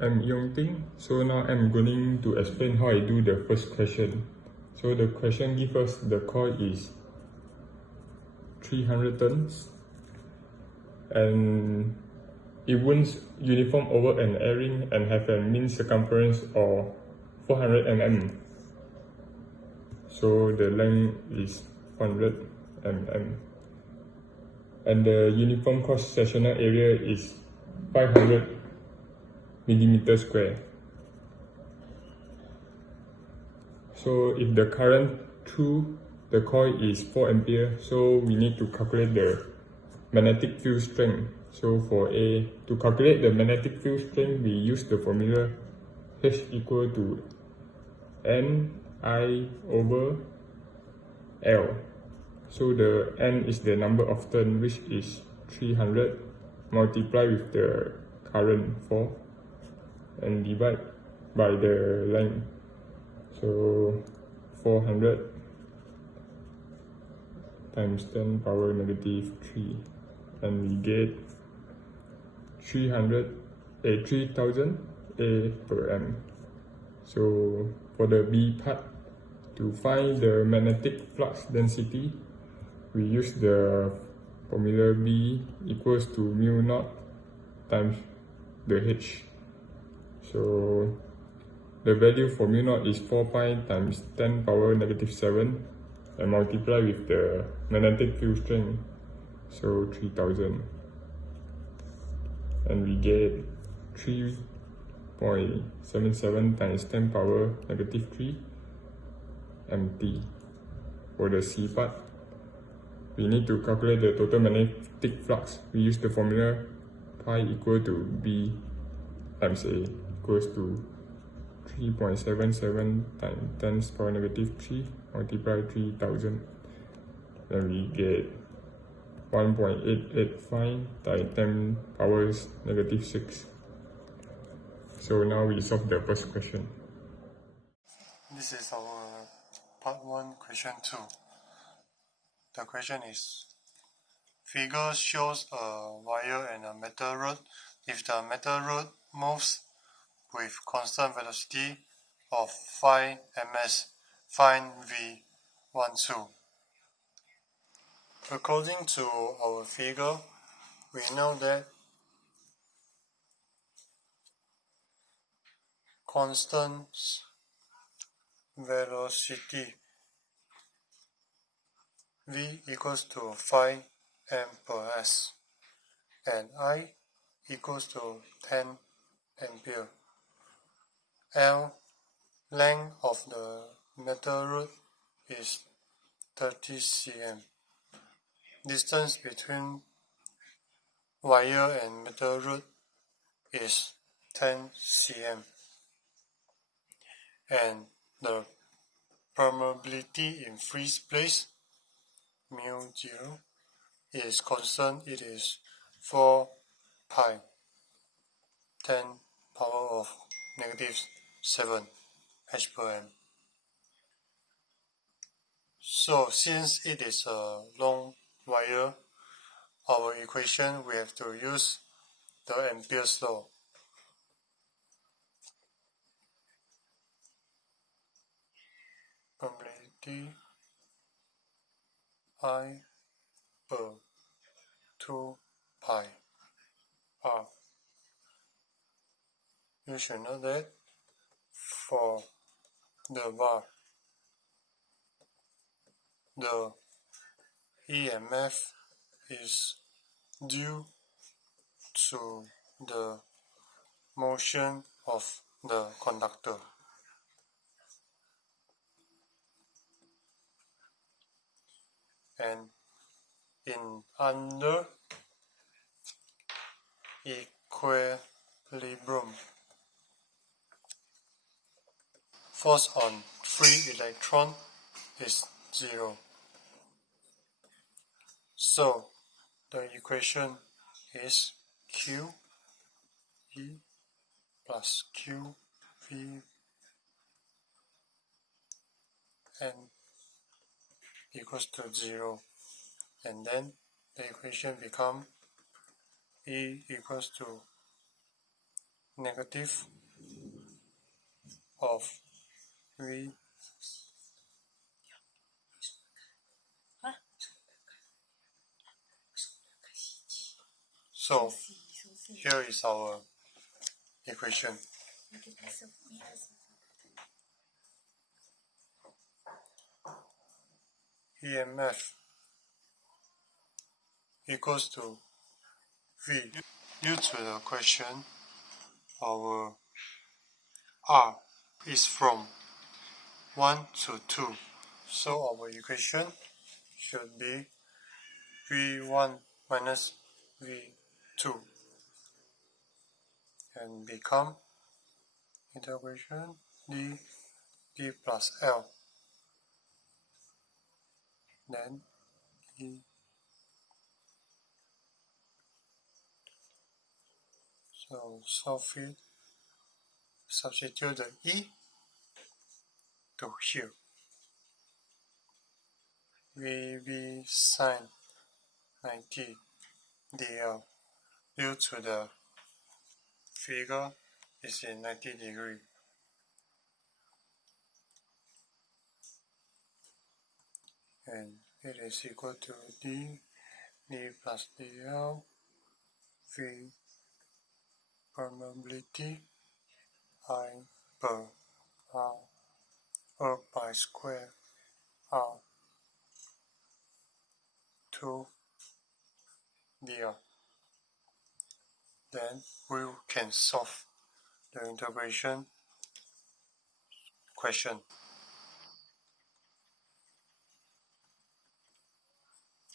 I'm Yong Ting. So now I'm going to explain how I do the first question. So the question gives us the coil is 300 tons and it wounds uniform over an air ring and have a mean circumference of 400 mm. So the length is 100 mm. And the uniform cross-sectional area is 500 millimeter square. So if the current through the coil is 4 ampere, so we need to calculate the magnetic field strength. So for to calculate the magnetic field strength, we use the formula H equal to Ni over L. So the N is the number of turns, which is 300, multiplied with the current 4 and divide by the length. So 400 times 10 power negative 3 and we get 3000 A per M. So for the B part, to find the magnetic flux density, we use the formula B equals to mu naught times the H. So the value for mu naught is 4 pi times 10 power negative 7 and multiply with the magnetic field strength, so 3000. And we get 3.77 times 10 power negative 3 MT. For the C part, we need to calculate the total magnetic flux. We use the formula pi equal to B times A equals to 3.77 times 10 power negative 3 multiply 3000. Then we get 1.885 times 10 powers negative 6. So now we solve the first question. This is our part 1, question 2. The question is, figure shows a wire and a metal rod. If the metal rod moves with constant velocity of 5 ms, find V12. According to our figure, we know that constant velocity V equals to 5 m per s and I equals to 10 ampere. L, length of the metal rod, is 30 cm. Distance between wire and metal rod is 10 cm. And the permeability in free space, mu0, is constant. It is 4 pi 10 power of negative 7 H per M. So since it is a long wire, our equation we have to use the Ampere's law. Permeability I per 2 pi R. You should know that for the bar, the EMF is due to the motion of the conductor. And in under equilibrium, force on free electron is 0. So the equation is Q E plus Q V N equals to 0. And then the equation becomes E equals to negative of V so here is our equation. EMF equals to V. Due to the question, our R is from 1 to 2. So our equation should be V1 minus V2 and become integration d plus L. Then E. So solve it. Substitute the E to here. VB sine 90 dl. Due to the figure is in 90 degree. And it is equal to d plus dl v permeability I per r pi square r 2 dr. Then we can solve the integration question.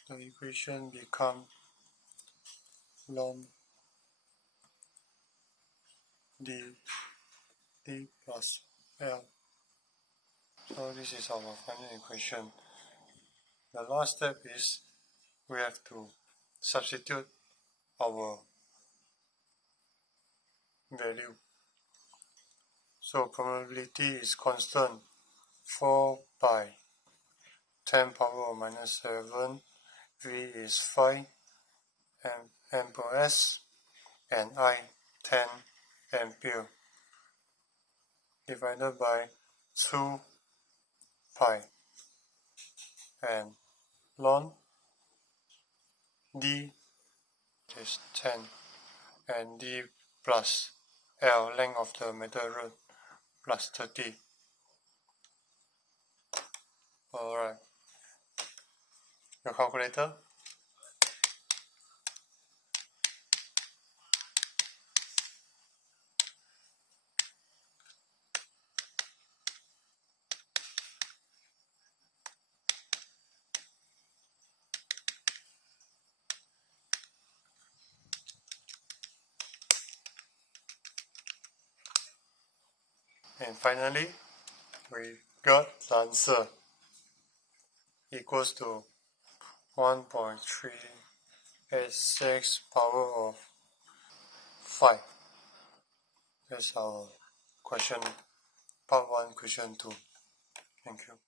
The equation becomes ln d plus L. So this is our final equation. The last step is we have to substitute our value. So probability is constant 4 by 10 power minus 7. V is 5 m per s and I 10 ampere divided by 2 pi and ln d is 10 and d plus L length of the metal rod plus 30. Alright, your calculator. And finally, we got the answer equals to 1.386 power of 5. That's our question, part 1, question 2. Thank you.